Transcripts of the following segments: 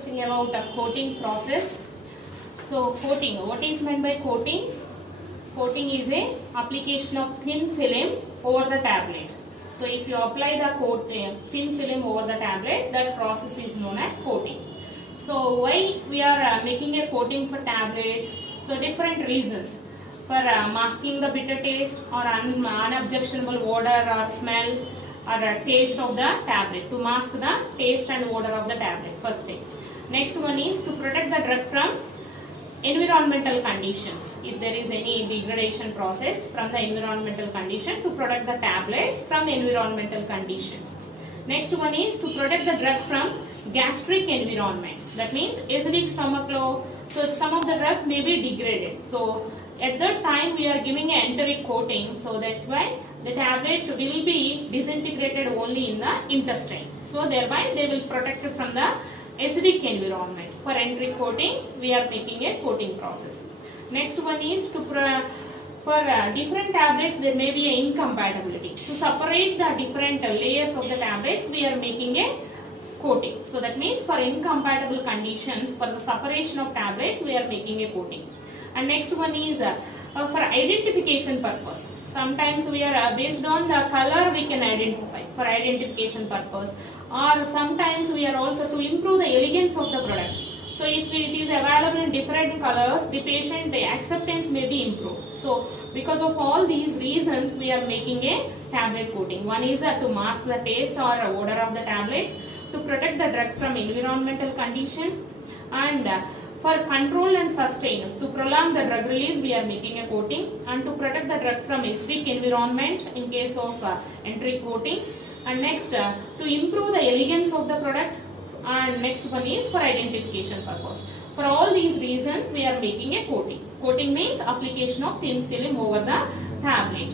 discussing about a coating process. So coating, what is meant by coating? Coating is a application of thin film over the tablet. So if you apply the thin film over the tablet, that process is known as coating. So why we are making a coating for tablet? So different reasons. For masking the bitter taste or unobjectionable odor or smell or taste of the tablet, to mask the taste and odor of the tablet, first thing. Next one is to protect the drug from environmental conditions. If there is any degradation process from the environmental condition, to protect the tablet from environmental conditions. Next one is to protect the drug from gastric environment. That means acidic stomach flow. So some of the drugs may be degraded. So at that time we are giving an enteric coating. So that's why the tablet will be disintegrated only in the intestine. So thereby they will protect it from the acidic environment. For enteric coating, we are making a coating process. Next one is to for different tablets there may be an incompatibility. To separate the different layers of the tablets, we are making a coating. So that means for incompatible conditions, for the separation of tablets, we are making a coating. And next one is for identification purpose. Sometimes we are based on the color we can identify for identification purpose, or sometimes we are also to improve the elegance of the product. So if it is available in different colors, the patient acceptance may be improved. So because of all these reasons, we are making a tablet coating. One is to mask the taste or odor of the tablets, to protect the drug from environmental conditions, and for control and sustain, to prolong the drug release, we are making a coating, and to protect the drug from acidic environment in case of enteric coating. And next, to improve the elegance of the product. And next one is for identification purpose. For all these reasons, we are making a coating. Coating means application of thin film over the tablet.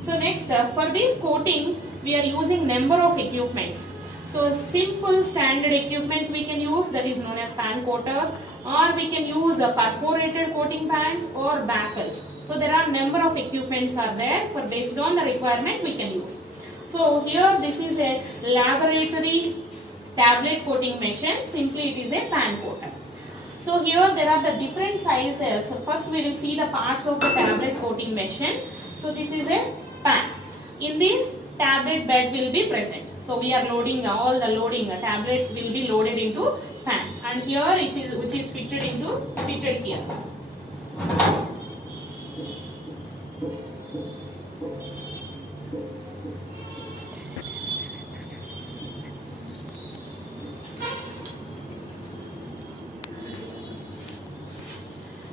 So next, for this coating, we are using number of equipments. So simple standard equipments we can use, that is known as pan coater, or we can use perforated coating pans or baffles. So there are number of equipments are there, for based on the requirement we can use. So here this is a laboratory tablet coating machine. Simply it is a pan coater. So here there are the different sizes. So first we will see the parts of the tablet coating machine. So this is a pan. In this tablet bed will be present. So we are loading all the loading. A tablet will be loaded into pan, and here it is which is fitted here.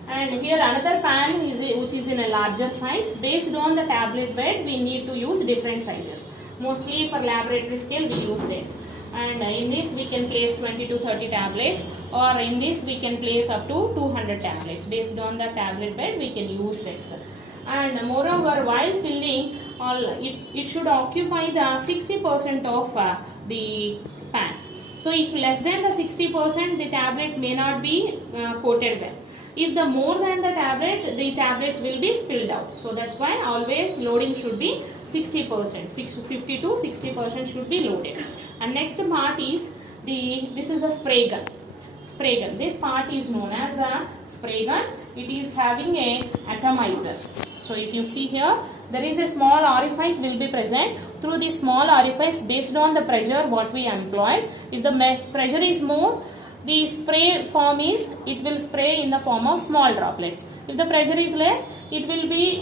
And here another pan is which is in a larger size. Based on the tablet bed, we need to use different sizes. Mostly for laboratory scale we use this. And in this we can place 20 to 30 tablets, or in this we can place up to 200 tablets. Based on the tablet bed we can use this. And moreover, while filling, it should occupy the 60% of the pan. So if less than the 60%, the tablet may not be coated well. If the more than the tablet, the tablets will be spilled out. So that's why always loading should be 60%. 50 to 60% should be loaded. And next part is this is the spray gun. Spray gun. This part is known as a spray gun. It is having a atomizer. So if you see here, there is a small orifice will be present. Through this small orifice, based on the pressure what we employed, if the pressure is more, the spray form is, it will spray in the form of small droplets. If the pressure is less, it will be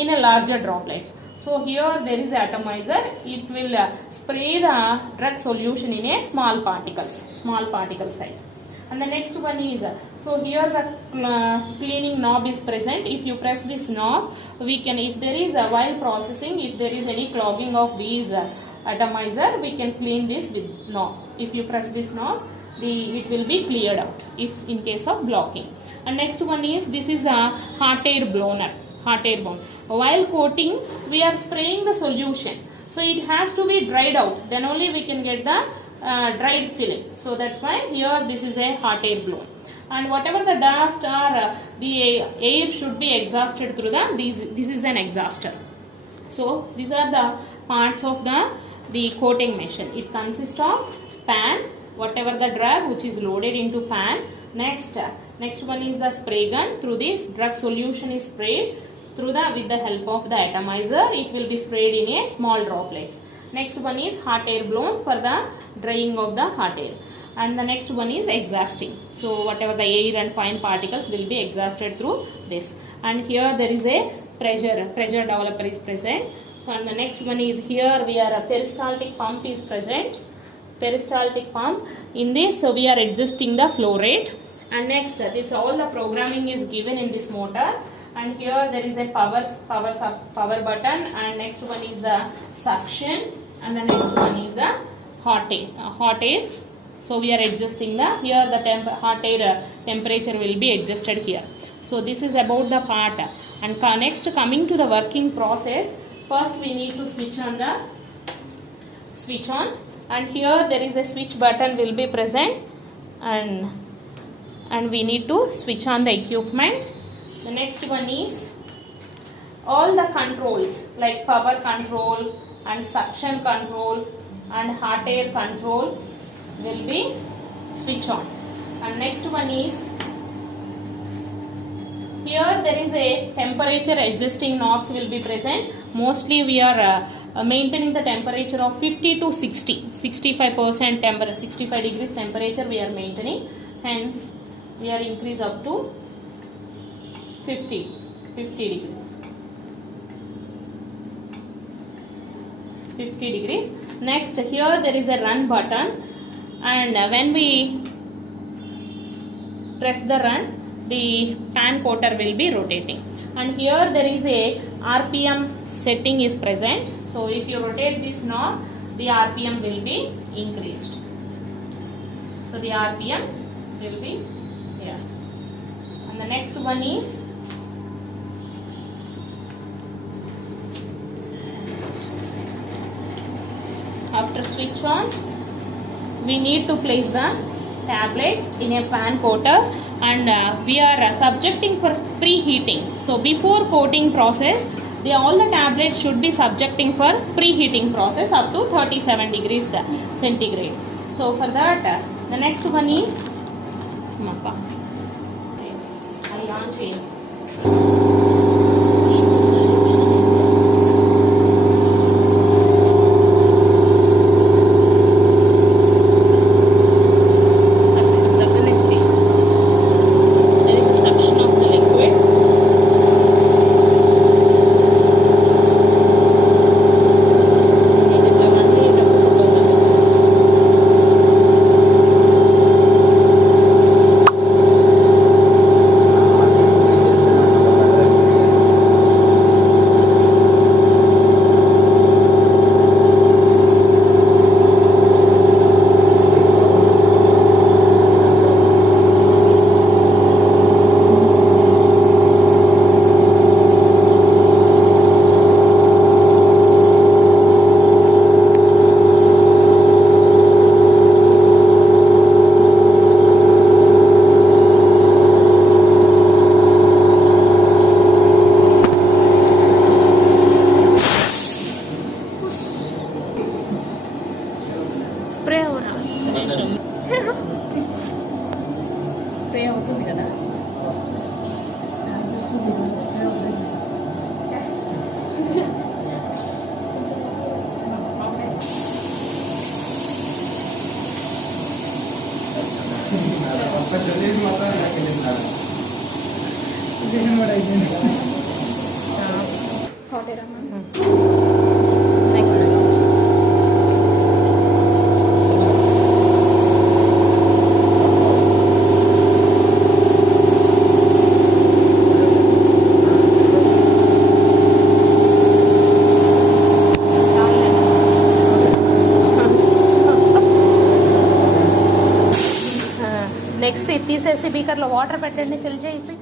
in a larger droplets. So here there is an atomizer. It will spray the drug solution in a small particle size. And the next one is, so here the cleaning knob is present. If you press this knob, we can, if there is while processing, if there is any clogging of these atomizer, we can clean this with knob. If you press this knob, it will be cleared out if in case of blocking. And next one is, this is a hot air blower. While coating, we are spraying the solution, so it has to be dried out, then only we can get the dried film. So that's why here this is a hot air blower. And whatever the dust or the air should be exhausted through this is an exhauster. So these are the parts of the coating machine. It consists of pan, whatever the drug which is loaded into pan. Next one is the spray gun. Through this drug solution is sprayed through with the help of the atomizer. It will be sprayed in a small droplets. Next one is hot air blown for the drying of the hot air. And the next one is exhausting. So whatever the air and fine particles will be exhausted through this. And here there is a pressure developer is present. So and the next one is here we are a peristaltic pump is present. Peristaltic pump. In this we are adjusting the flow rate. And next this all the programming is given in this motor. And here there is a power button. And next one is the suction. And the next one is the hot air. So we are adjusting here the hot air temperature will be adjusted here. So this is about the part. And next coming to the working process, first we need to switch on. And here there is a switch button will be present, and we need to switch on the equipment. The next one is all the controls like power control and suction control and hot air control will be switch on. And next one is here there is a temperature adjusting knobs will be present. Mostly we are maintaining the temperature of 50 to 65% temperature, 65 degrees temperature we are maintaining. Hence we are increase up to 50 degrees. 50 degrees. Next here there is a run button, and when we press the run, the pan coater will be rotating. And here there is a RPM setting is present. So if you rotate this knob, the RPM will be increased. So the RPM will be here. And the next one is after switch on, we need to place the tablets in a pan coater, and we are subjecting for preheating. So before coating process, all the tablets should be subjecting for preheating process up to 37 degrees centigrade. So for that, the next one is spray అవుతుంది కదా. Next ఇది తీసేసి బీకర్లో water పెట్టండి, fill చేసి.